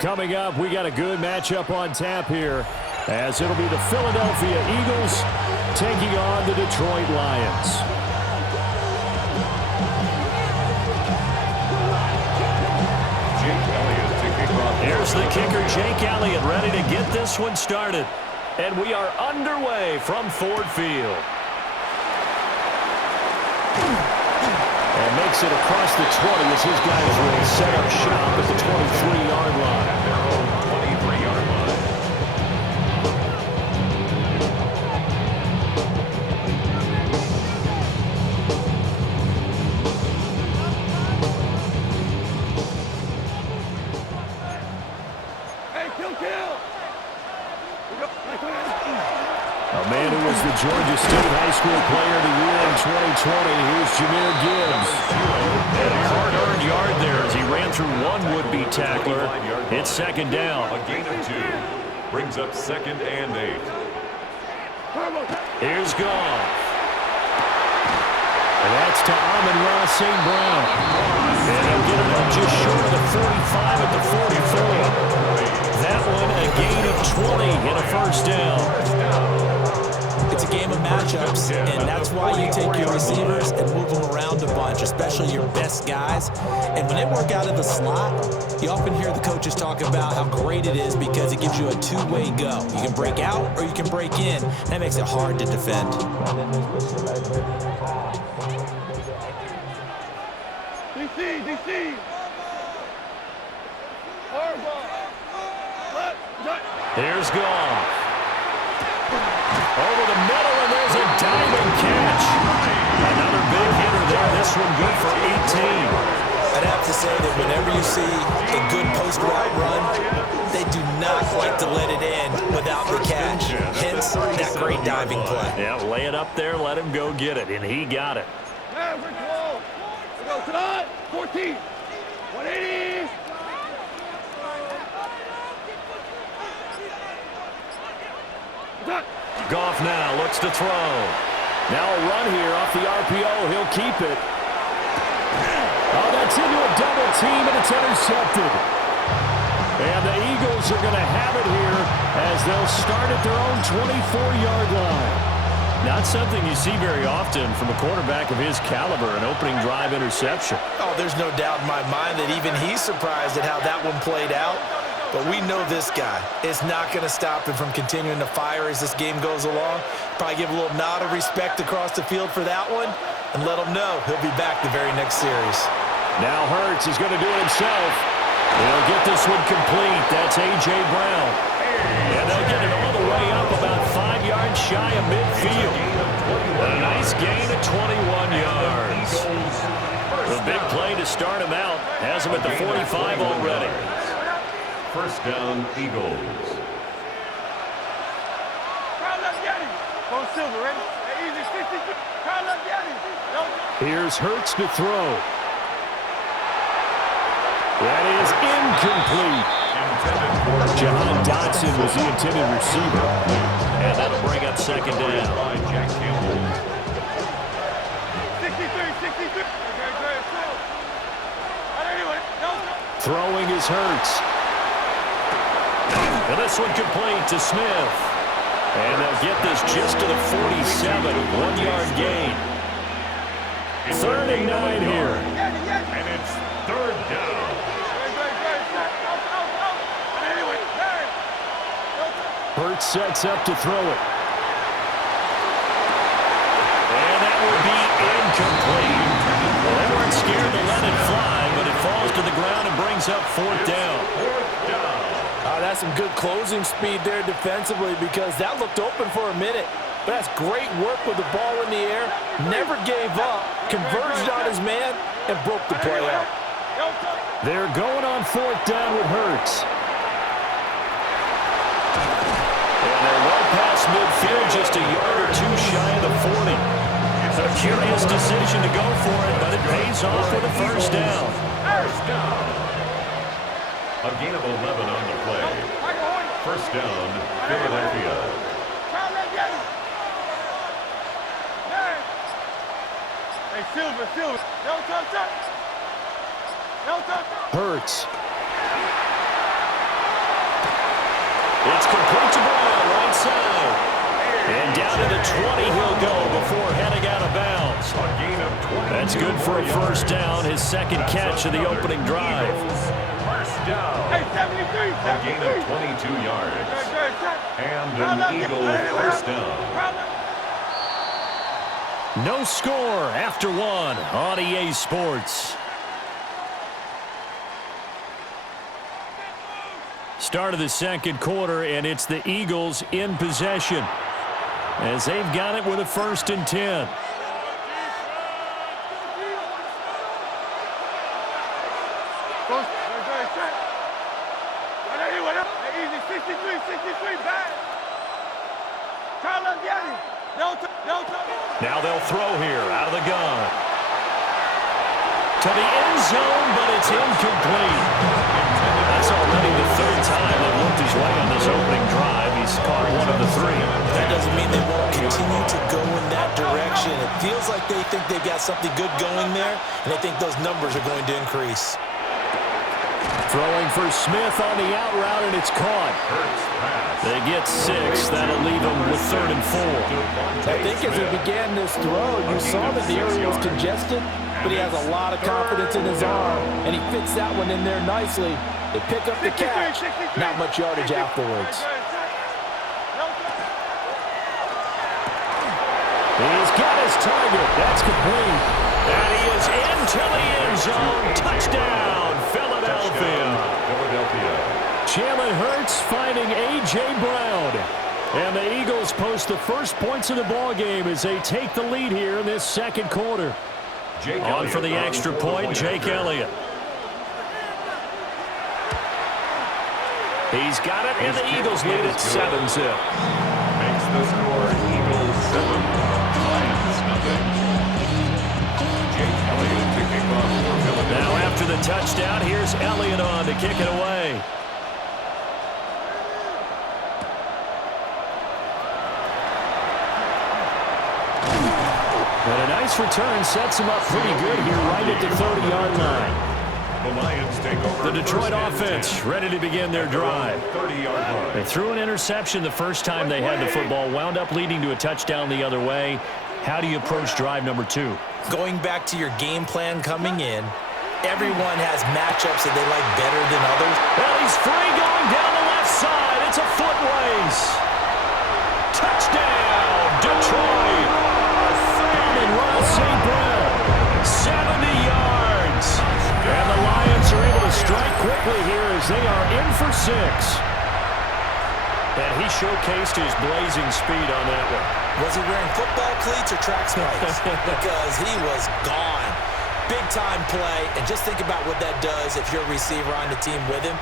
Coming up, we got a good matchup on tap here, as it'll be the Philadelphia Eagles taking on the Detroit Lions. Here's the kicker, Jake Elliott, ready to get this one started. And we are underway from Ford Field. And makes it across the 20 as his guys will set up shop at the 23-yard line. Their own 23-yard line. Hey, kill! A man who was the Georgia State High School Player of the Year in 2020. Here's Jahmyr Gibbs. And a hard-earned yard there as he ran through one would-be tackler. It's second down. A gain of 2. Brings up 2nd and 8. Here's Goff. And that's to Amon-Ra St. Brown. And he'll get it up just short of the 45 at the 44. That one a gain of 20 and a first down. It's a game of matchups, and that's why you take your receivers and move them around a bunch, especially your best guys. And when they work out of the slot, you often hear the coaches talk about how great it is because it gives you a two-way go. You can break out or you can break in. That makes it hard to defend. DC! Here's Goff. Over the middle, and there's a diving catch. Another big hitter there. This one good for 18. I'd have to say that whenever you see a good post-route run, they do not like to let it end without the catch. Hence, that great diving play. Yeah, lay it up there, let him go get it, and he got it. Yeah, we're 12. We go tonight. 14. 180. Goff now looks to throw. Now a run here off the RPO. He'll keep it. Oh, that's into a double team, and it's intercepted. And the Eagles are going to have it here as they'll start at their own 24-yard line. Not something you see very often from a quarterback of his caliber, an opening drive interception. Oh, there's no doubt in my mind that even he's surprised at how that one played out. But we know this guy is not going to stop him from continuing to fire as this game goes along. Probably give a little nod of respect across the field for that one and let him know he'll be back the very next series. Now Hurts is going to do it himself. He'll get this one complete. That's A.J. Brown. And they'll get it all the way up about 5 yards shy of midfield. A nice gain of 21 yards. The big play to start him out. Has him at the 45 already. First down, Eagles. Here's Hurts to throw. That is incomplete. Jahan Dotson was the intended receiver. And that'll bring up second down. 63. Throwing is Hurts. And this one complete to Smith. And they'll get this just to the 47, 1-yard gain. 3rd and 9 here. And it's 3rd down. Hurts sets up to throw it. And that would be incomplete. Well, they weren't scared to let it fly, but it falls to the ground and brings up 4th down. That's some good closing speed there defensively because that looked open for a minute. But that's great work with the ball in the air. Never gave up, converged on his man, and broke the play out. They're going on 4th down with Hurts. And they're well past midfield, just a yard or two shy of the 40. It's a curious decision to go for it, but it pays off with a first down. A gain of 11 on the play. First down, Philadelphia. Hey, Silver. Hurts. to the 20 he'll go before heading out of bounds. That's good for a first down, his second catch of the opening drive. First down. Hey, 73. A gain of 22 yards. And an Eagle first down. No score after one on EA Sports. Start of the second quarter, and it's the Eagles in possession as they've got it with a 1st and 10. Now they'll throw here out of the gun. To the end zone, but it's incomplete. That's already the 3rd time they've looked his way on this opening drive. He's caught one of the 3. That doesn't mean they won't continue to go in that direction. It feels like they think they've got something good going there, and they think those numbers are going to increase. Throwing for Smith on the out route, and it's caught. They get 6. That'll leave them with 3rd and 4. I think as he began this throw, you saw that the area was congested, but he has a lot of confidence in his arm, and he fits that one in there nicely. They pick up the catch, not much yardage afterwards. He's got his target. That's complete. And he is into the end zone. Touchdown, Philadelphia. Jalen Hurts finding A.J. Brown. And the Eagles post the first points of the ball game as they take the lead here in this second quarter. On for the extra point, Jake Elliott. He's got it, and the Eagles lead at 7-zip. Makes the score Eagles 7, Lions nothing. Jake Elliott to kick off for Philadelphia. Now after the touchdown, here's Elliott on to kick it away. And a nice return sets him up pretty good here right at the 30-yard line. The Lions take over. The Detroit offense ready to begin their drive. 30-yard line. They threw an interception the first time they had the football, wound up leading to a touchdown the other way. How do you approach drive number 2? Going back to your game plan coming in, everyone has matchups that they like better than others. Well, he's free going down the left side. It's a foot race. Touchdown, Detroit. And Ross St. Brown, 70 yards. And the Lions are able to strike quickly here as they are in for 6. And he showcased his blazing speed on that one. Was he wearing football cleats or track spikes? Because he was gone. Big-time play, and just think about what that does if you're a receiver on the team with him.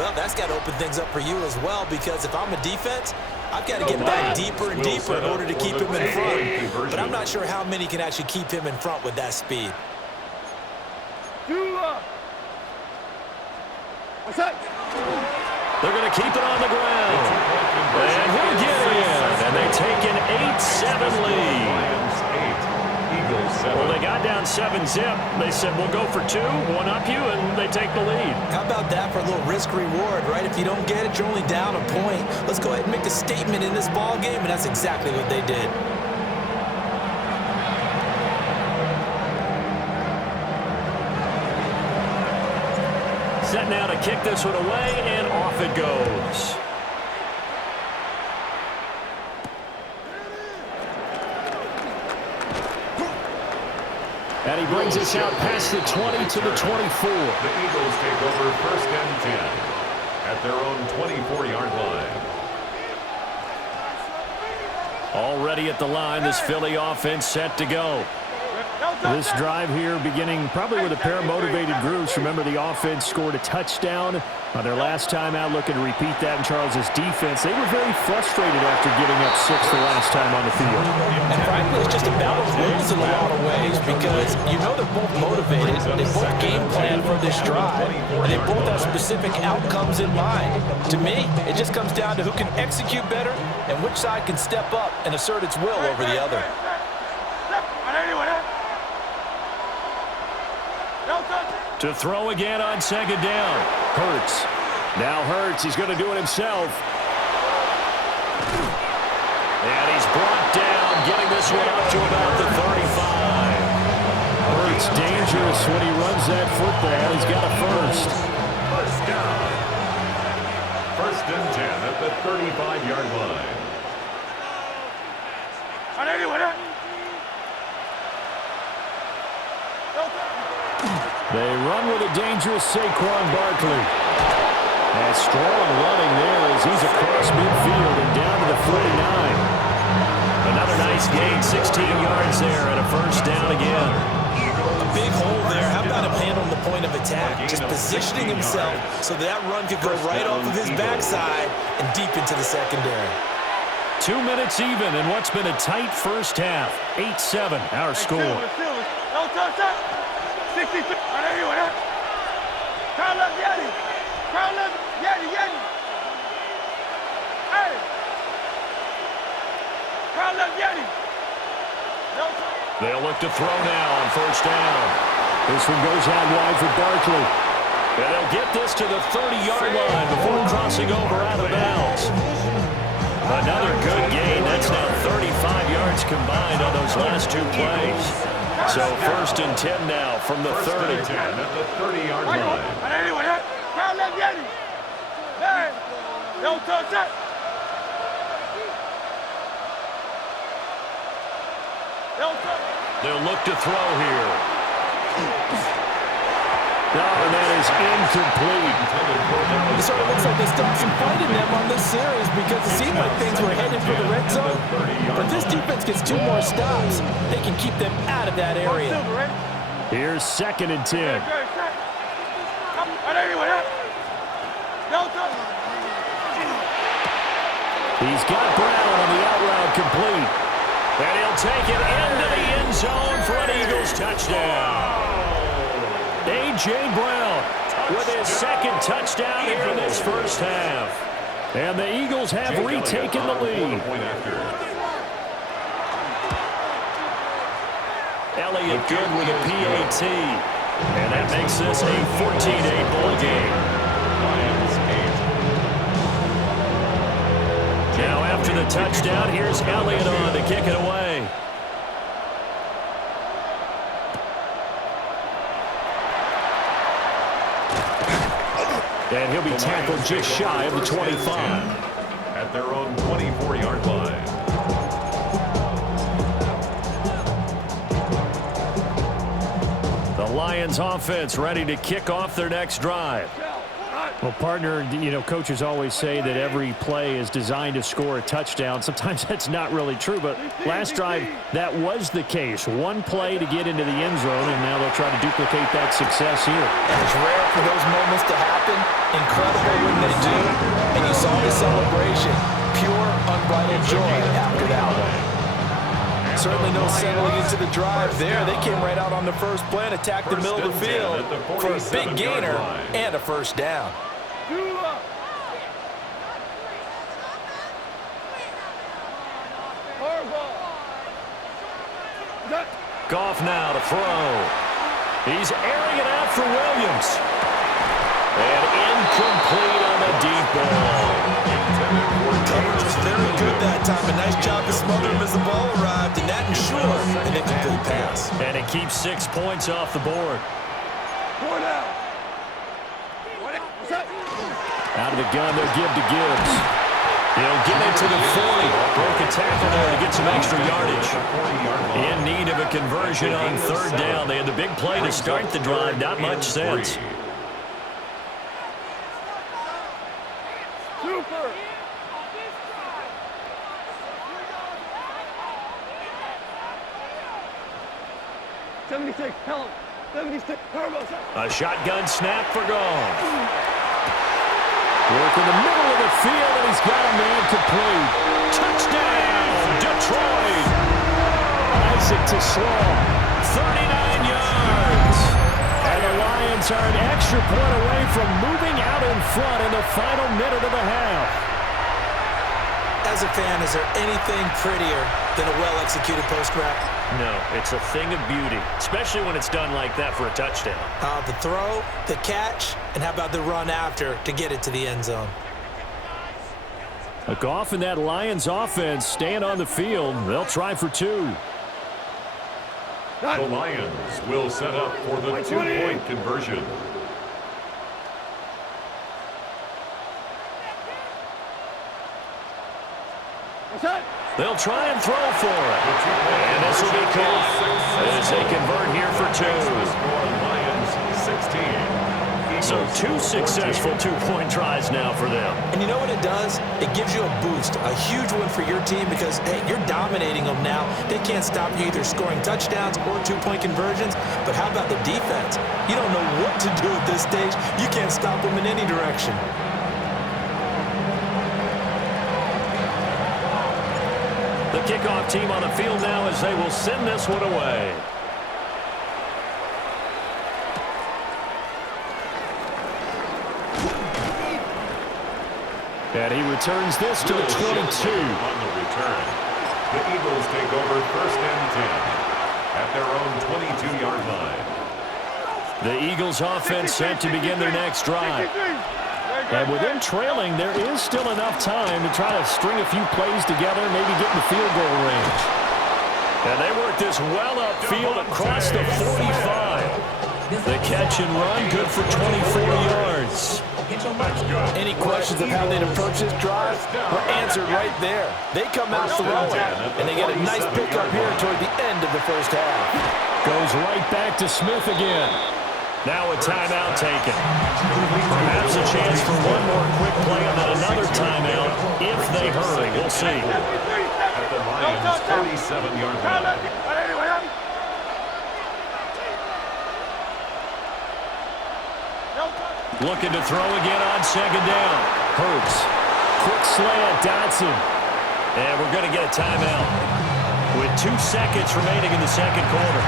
Well, that's got to open things up for you as well, because if I'm a defense, I've got to get back deeper and deeper in order to keep him in front. But I'm not sure how many can actually keep him in front with that speed. What's up? They're going to keep it on the ground. And he'll get in. And they take an 8-7 lead. Well, they got down 7-zip. They said, we'll go for 2, one up you, and they take the lead. How about that for a little risk-reward, right? If you don't get it, you're only down a point. Let's go ahead and make a statement in this ball game, and that's exactly what they did. Set now to kick this one away, and off it goes. And he brings us out past the 20 to the 24. The Eagles take over 1st and 10 at their own 24-yard line. Already at the line, this Philly offense set to go. This drive here beginning probably with a pair of motivated groups. Remember, the offense scored a touchdown on their last time out. Looking to repeat that in Charles's defense. They were very frustrated after giving up 6 the last time on the field. And frankly, it's just a battle of wills in a lot of ways, because you know they're both motivated. They both game plan for this drive, and they both have specific outcomes in mind. To me, it just comes down to who can execute better and which side can step up and assert its will over the other. To throw again on 2nd down. Hurts. Now Hurts, he's going to do it himself. And he's brought getting this one up to about the 35. It's dangerous when he runs that football. He's got a first. First down. First and 10 at the 35-yard line. They run with a dangerous Saquon Barkley. And strong running there as he's across midfield and down to the 49. Another nice gain, 16 yards there and a first down again. A big hole there. How about him handling the point of attack? Just positioning himself so that run could go right off of his backside and deep into the secondary. 2 minutes even in what's been a tight first half. 8-7 our score. 63. Crown left, Yeti. Crown left, Yeti. Hey. Crown left, Yeti. They'll look to throw now on first down. This one goes out wide for Barkley. And they'll get this to the 30-yard line before crossing over out of bounds. Another good gain. That's now 35 yards combined on those last two plays. So first and 10 now from the 30. First and 10 at the 30-yard line. Crown left, Yeti. Hey. Don't touch that. They'll look to throw here. Oh, that is incomplete. It sort of looks like they stopped some fight in them on this series because it seemed like things were headed for the red zone. But this defense gets 2 more stops. They can keep them out of that area. Here's second and 10. He's got Brown on the out route complete. And he'll take it into the end zone for an Eagles touchdown. A.J. Brown with his second touchdown here in this first half. And the Eagles have retaken the lead. Elliott good with a PAT. And that makes this a 14-8 ball game. Now after the touchdown, here's Elliott on to kick it away. And he'll be tackled just shy of the 25. At their own 24-yard line. The Lions offense ready to kick off their next drive. Well, partner, you know, coaches always say that every play is designed to score a touchdown. Sometimes that's not really true, but last drive, that was the case. One play to get into the end zone, and now they'll try to duplicate that success here. And it's rare for those moments to happen. Incredible when they do. And you saw the celebration. Pure, unbridled joy after that one. Certainly no settling into the drive there. They came right out on the first play and attacked the middle of the field for a big gainer and a first down. Goff now to throw. He's airing it out for Williams. And incomplete on the deep ball. Coverage was very good that time. A nice job to smother him as the ball arrived, and that ensured an incomplete pass. And it keeps 6 points off the board. Out of the gun, they'll give to Gibbs. He'll get it to the 40. Broke a tackle there to get some extra yardage. In need of a conversion on third down. They had the big play to start the drive. Not much sense. Super. Help. 76. A shotgun snap for Goff. Work in the middle of the field, and he's got a man complete. Touchdown, Detroit. Isaac to Slow. 39 yards. And the Lions are an extra point away from moving out in front in the final minute of the half. As a fan, is there anything prettier than a well-executed post-route? No, it's a thing of beauty, especially when it's done like that for a touchdown. The throw, the catch, and how about the run after to get it to the end zone? A Goff and that Lions offense staying on the field. They'll try for 2. The Lions will set up for the 2-point conversion. They'll try and throw for it. And this will be caught as they convert here for 2. Lions 16. So 2 successful 2-point tries now for them. And you know what it does? It gives you a boost, a huge one for your team because, hey, you're dominating them now. They can't stop you either scoring touchdowns or 2-point conversions. But how about the defense? You don't know what to do at this stage. You can't stop them in any direction. The kickoff team on the field now as they will send this one away. And he returns this to the 22. On the return, the Eagles take over 1st and 10 at their own 22-yard line. The Eagles offense set to begin their next drive. And with them trailing, there is still enough time to try to string a few plays together, maybe get in the field goal range. And they work this well upfield across the 45. The catch and run, good for 24 yards. Any questions of how they'd approach this drive were answered right there. They come out throwing, and they get a nice pickup here toward the end of the first half. Goes right back to Smith again. Now a timeout taken. Perhaps a chance for one more quick play and then another timeout if they hurry. We'll see. At the Lions' 47-yard line. Looking to throw again on 2nd down. Hurts. Quick slant, Dotson. And we're going to get a timeout with 2 seconds remaining in the 2nd quarter.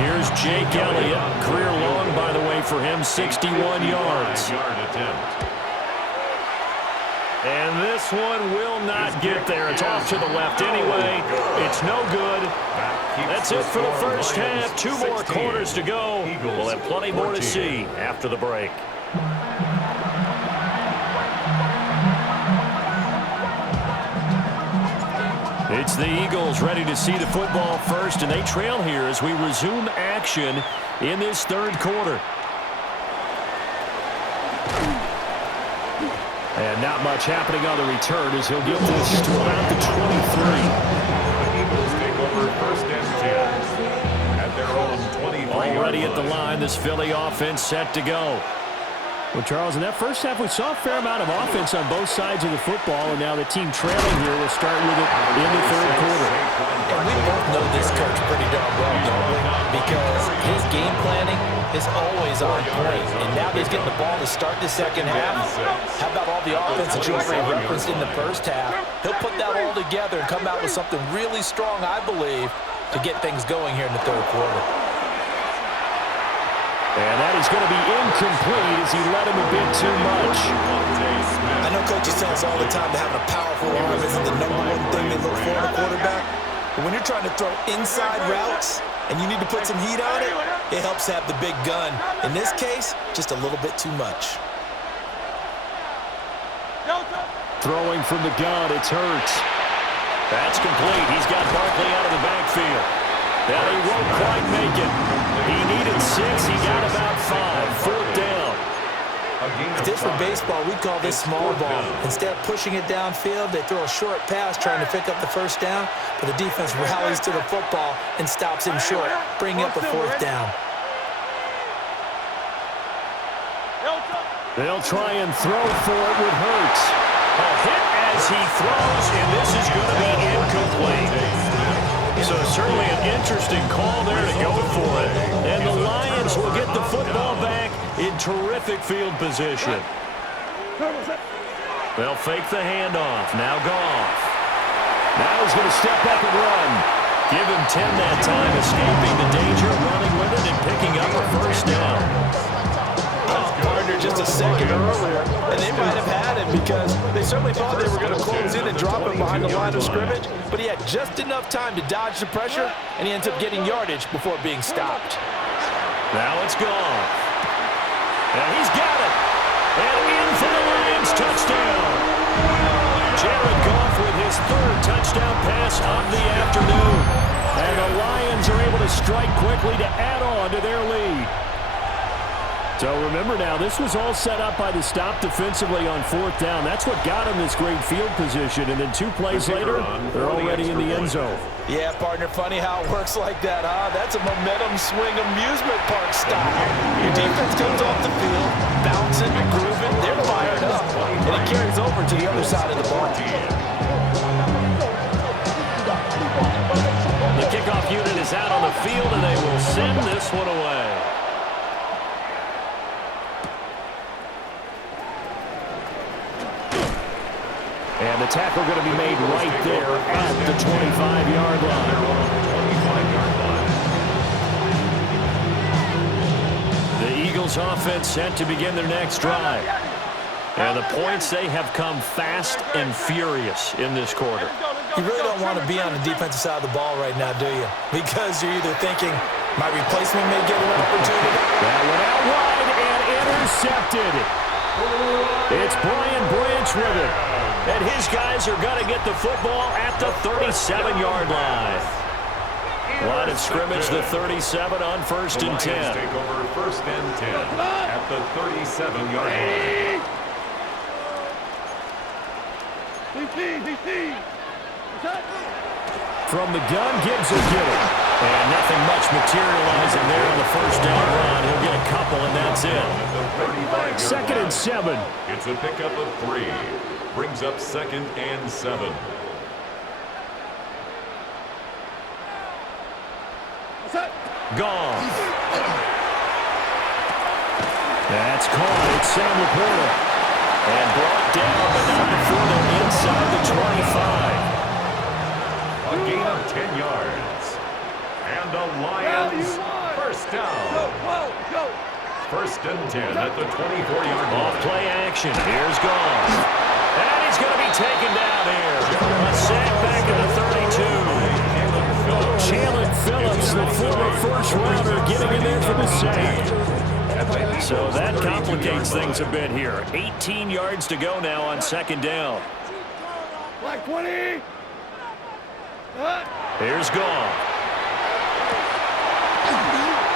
Here's Jake Elliott. Career long, by the way, for him, 61 yards. And this one will not get there. It's off to the left anyway. It's no good. That's it for the first half. 2 more quarters to go. We'll have plenty more to see after the break. It's the Eagles ready to see the football first, and they trail here as we resume action in this 3rd quarter. And not much happening on the return as he'll get this to about the 23. The Eagles take over 1st and 10 at their own 23. Already at the line, this Philly offense set to go. Well, Charles, in that first half, we saw a fair amount of offense on both sides of the football, and now the team trailing here will start with it in the 3rd quarter. And we both know this coach pretty darn well, don't we? Because his game planning is always on point. And now he's getting the ball to start the 2nd half. How about all the offense that you already referenced in the first half? He'll put that all together and come out with something really strong, I believe, to get things going here in the 3rd quarter. And that is going to be incomplete as he let him a bit too much. I know coaches tell us all the time that having a powerful arm isn't the #1 thing they look for in a quarterback. But when you're trying to throw inside routes and you need to put some heat on it, it helps have the big gun. In this case, just a little bit too much. Throwing from the gun, it's Hurts. That's complete. He's got Barkley out of the backfield. And he won't quite make it. He needed 6. He got about 5. 4th down. If this were baseball, we'd call this small ball. Instead of pushing it downfield, they throw a short pass trying to pick up the 1st down, but the defense rallies to the football and stops him short, bringing up a 4th down. They'll try and throw for it with Hurts. A hit as he throws, and this is going to be incomplete. So certainly an interesting call there to go for it. And the Lions will get the football back in terrific field position. They'll fake the handoff. Now Goff. Now he's going to step up and run. Give him 10 that time, escaping the danger, running with it, and picking up a 1st down. Partner just a second earlier, and they might have had him because they certainly thought they were going to close in and drop him behind the line of scrimmage, but he had just enough time to dodge the pressure, and he ends up getting yardage before being stopped. Now it's Goff. And he's got it. And in for the Lions pass of the afternoon. And the Lions are able to strike quickly to add on to their lead. So remember now, this was all set up by the stop defensively on 4th down. That's what got them this great field position. And then 2 plays later, they're already in the end zone. Yeah, partner, funny how it works like that, huh? That's a momentum swing amusement park style. Your defense comes off the field, bouncing, grooving, they're fired up. And it carries over to the other side of the ball. The kickoff unit is out on the field, and they will send this one away. And the tackle going to be made right there at the 25-yard line. The Eagles offense set to begin their next drive. And the points, they have come fast and furious in this quarter. You really don't want to be on the defensive side of the ball right now, do you? Because you're either thinking, my replacement may get an opportunity. That went out wide and intercepted. It's Brian Branch with it. And his guys are going to get the football at the 37-yard line. Line of scrimmage, the 37 on 1st and 10. Take over 1st and 10 at the 37-yard line. From the gun, Gibbs will get it. And nothing much materializing there on the 1st down run. He'll get a couple, and that's it. 2nd and 7. It's a pickup of 3. Brings up 2nd and 7. Gone. That's caught. It's Sam Laporta. And brought down, but not before they're inside the 25. A gain of 10 yards. And the Lions, 1st down. Go. 1st and 10 at the 24-yard line. Off play action. Here's Gone. And he's going to be taken down here. A sack back at the 32. Jalen Phillips, the former first-rounder, getting in there for the sack. So that complicates things a bit here. 18 yards to go now on 2nd down. Black 20. Here's Gone.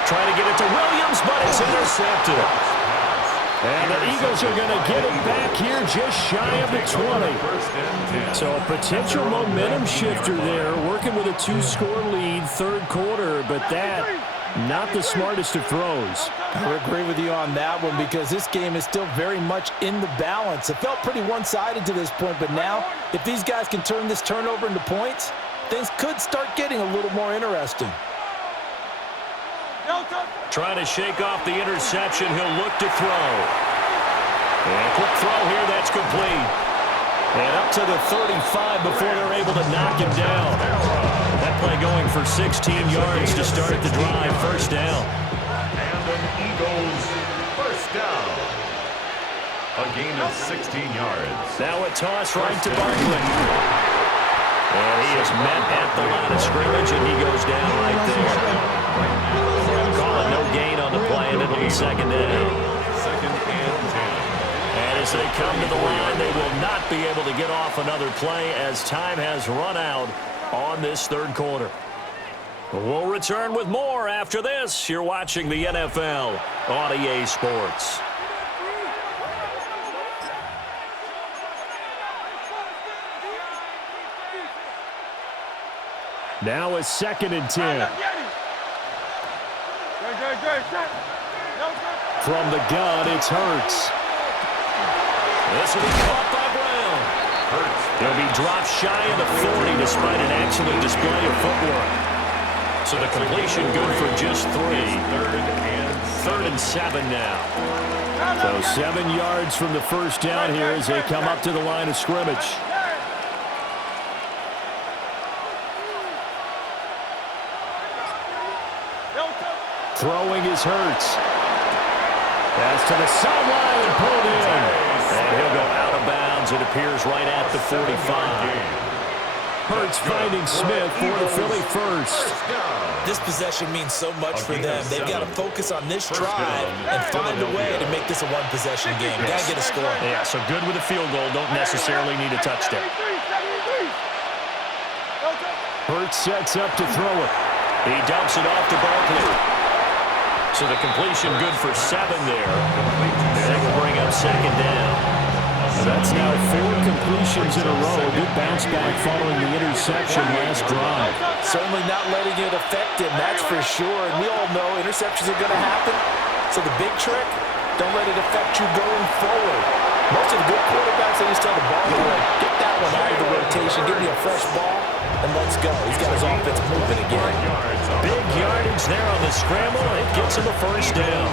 Trying to get it to Williams, but it's intercepted. And the Eagles are going to get it back here just shy of the 20. So a potential momentum shifter there, working with a 2-score lead, 3rd quarter, but that, not the smartest of throws. I would agree with you on that one because this game is still very much in the balance. It felt pretty one-sided to this point, but now, if these guys can turn this turnover into points, things could start getting a little more interesting. Trying to shake off the interception. He'll look to throw. And a quick throw here. That's complete. And up to the 35 before they're able to knock him down. That play going for 16 yards to start the drive. 1st down. And an Eagles 1st down. A gain of 16 yards. Now a toss right to Barkley. And he is met at the line of scrimmage, and he goes down right there. Calling no gain on the play, and it'll be 2nd down. 2nd and 10. And as they come to the line, they will not be able to get off another play as time has run out on this 3rd quarter. We'll return with more after this. You're watching the NFL on EA Sports. Now a 2nd and 10. From the gun, it's Hurts. This will be caught by Brown. He'll be dropped shy of the 40 despite an excellent display of footwork. So the completion good for just 3. 3rd and 7 now. So 7 yards from the 1st down here as they come up to the line of scrimmage. Throwing is Hurts. Pass to the sideline and pulled in. And he'll go out of bounds. It appears right at the 45. Hurts finding Smith for the Philly 1st. This possession means so much for them. They've got to focus on this drive and find a way to make this a one-possession game. Got to get a score. Yeah, so good with a field goal. Don't necessarily need a touchdown. Hurts sets up to throw it. He dumps it off to Barkley. So the completion good for 7 there. That will bring up second down. That's now 4 completions in a row. A good bounce back following the interception last drive. Certainly not letting it affect him, that's for sure. And we all know interceptions are going to happen. So the big trick, don't let it affect you going forward. Most of the good quarterbacks, they just tell the ball boy, get that one out of the rotation, give me a fresh ball, and let's go. He's got his offense moving again. Big yardage there on the scramble. It gets him a first down.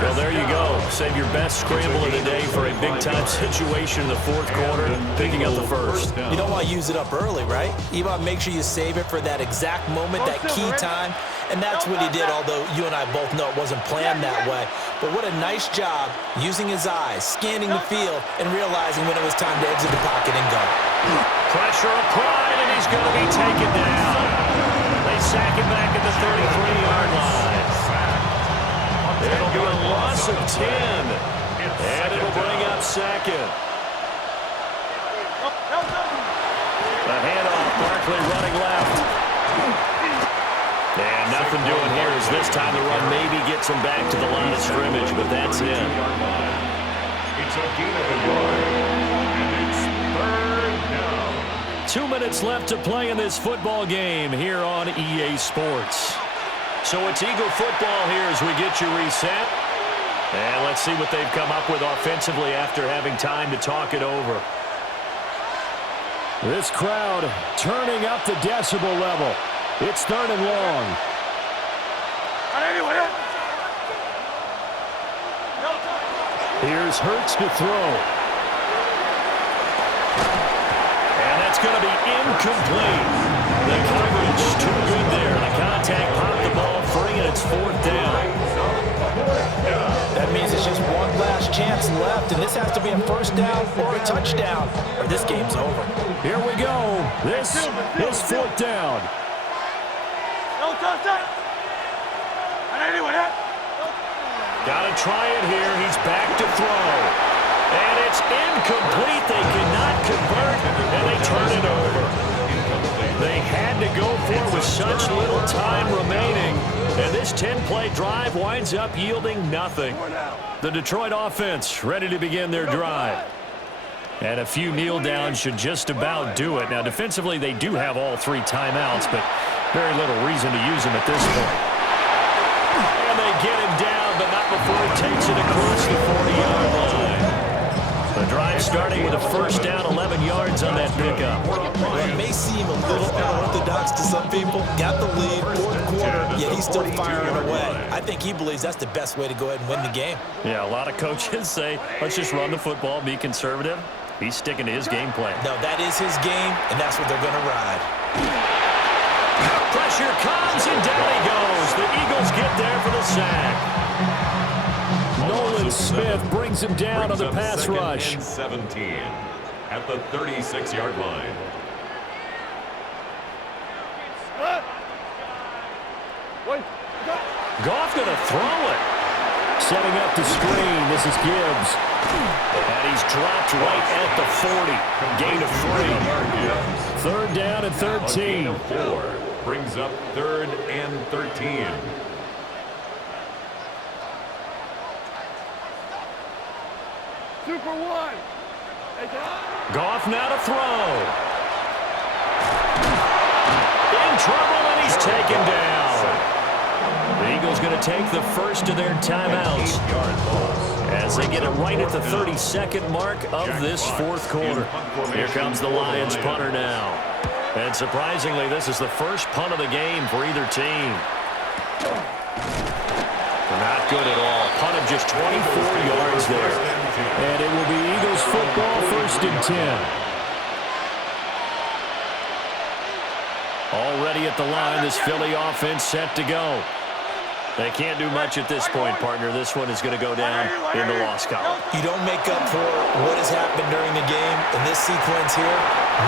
Well, there you go. Save your best scramble of the day for a big-time situation in the fourth quarter, picking up the first. You don't want to use it up early, right? You want to make sure you save it for that exact moment, that key time. And that's what he did, although you and I both know it wasn't planned that way. But what a nice job using his eyes, scanning the field, and realizing when it was time to exit the pocket and go. Pressure applied, and he's going to be taken down. They sack him back at the 33-yard line. It'll be a loss of 10, and it'll bring up second. The handoff, Barkley running left. And nothing doing here as this time the run maybe gets him back to the line of scrimmage, but that's it. It's a gain of a yard, and it's third down. 2 minutes left to play in this football game here on EA Sports. So it's Eagle football here as we get you reset. And let's see what they've come up with offensively after having time to talk it over. This crowd turning up the decibel level. It's 3rd and long. Here's Hurts to throw. And that's going to be incomplete. The coverage too good there. The contact popped the ball free, and it's 4th down. That means it's just one last chance left, and this has to be a first down or a touchdown, or this game's over. Here we go. This is 4th down. Got to try it here. He's back to throw. And it's incomplete. They cannot convert, and they turn it over. They had to go for it with such little time remaining. And this 10-play drive winds up yielding nothing. The Detroit offense ready to begin their drive. And a few kneel downs should just about do it. Now, defensively, they do have all 3 timeouts, but very little reason to use them at this point. And they get him down, but not before he takes it across the 40-yard line. The drive starting with a first down, 11 yards on that pickup. Well, it may seem a little unorthodox to some people. Got the lead, 4th quarter, yet he's still firing away. I think he believes that's the best way to go ahead and win the game. Yeah, a lot of coaches say, let's just run the football, be conservative. He's sticking to his game plan. No, that is his game, and that's what they're going to ride. Pressure comes, and down he goes. The Eagles get there for the sack. Nolan Smith brings him down on the pass rush. 17 at the 36-yard line. Goff going to throw it. Setting up the screen. This is Gibbs. And he's dropped right at the 40. Gain of 3. 3rd down and 13. Gain of 4 brings up 3rd and 13. Super one. Goff now to throw. In trouble, and he's taken down. The Eagles going to take the first of their timeouts as they get it right at the 32nd mark of this 4th quarter. Here comes the Lions punter now. And surprisingly, this is the first punt of the game for either team. Not good at all. Punt of just 24 yards there. And it will be Eagles football, 1st and 10. Already at the line, this Philly offense set to go. They can't do much at this point, partner. This one is going to go down in the loss column. You don't make up for what has happened during the game in this sequence here.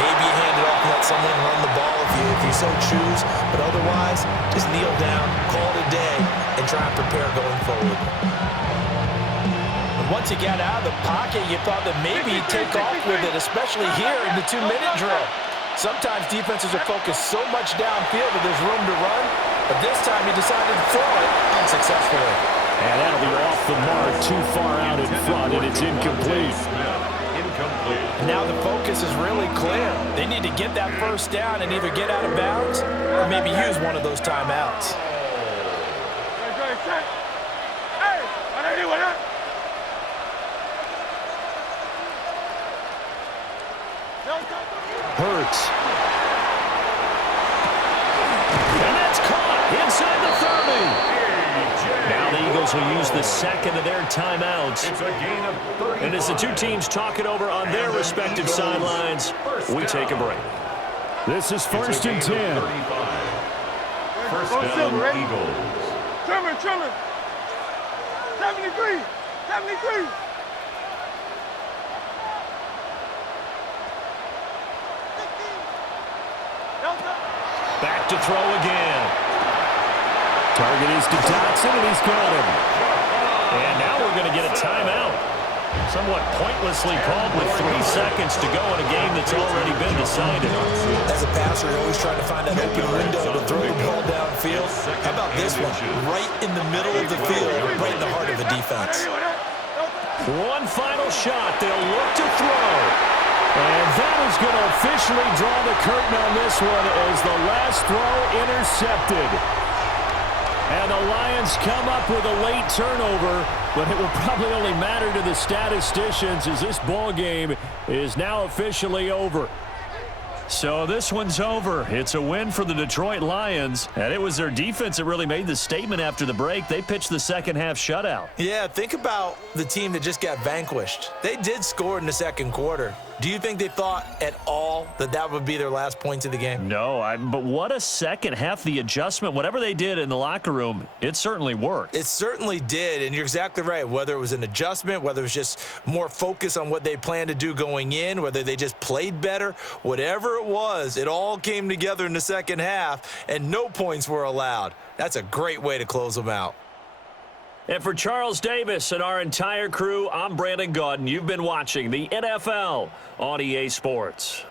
Maybe you hand it off and let someone run the ball if you so choose. But otherwise, just kneel down, call it a day, and try and prepare going forward. And once you got out of the pocket, you thought that maybe you'd take off with it, especially here in the 2-minute drill. Sometimes defenses are focused so much downfield that there's room to run, but this time he decided to throw it unsuccessfully. And that'll be off the mark, too far out in front, and it's incomplete. And now the focus is really clear. They need to get that first down and either get out of bounds or maybe use one of those timeouts. Hurts. And that's caught inside the 30. Now the Eagles will use the second of their timeouts. And as the two teams talk it over on their respective sidelines, we take a break. This is 1st and 10. First down, Eagles. Trimmer. 73. Back to throw again. Target is to Dotson, and he's got him. And now we're going to get a timeout. Somewhat pointlessly called with 3 seconds to go in a game that's already been decided. As a passer, you're always trying to find that open window to throw the ball downfield. How about this one? Right in the middle of the field, right in the heart of the defense. One final shot. They'll look to throw. And that is going to officially draw the curtain on this one as the last throw intercepted. And the Lions come up with a late turnover, but it will probably only matter to the statisticians as this ball game is now officially over. So this one's over. It's a win for the Detroit Lions, and it was their defense that really made the statement after the break. They pitched the second half shutout. Yeah, think about the team that just got vanquished. They did score in the second quarter. Do you think they thought at all that that would be their last points of the game? No, but what a second half. The adjustment, whatever they did in the locker room, it certainly worked. It certainly did, and you're exactly right. Whether it was an adjustment, whether it was just more focus on what they planned to do going in, whether they just played better, whatever it was, it all came together in the second half, and no points were allowed. That's a great way to close them out. And for Charles Davis and our entire crew, I'm Brandon Gaudin. You've been watching the NFL on EA Sports.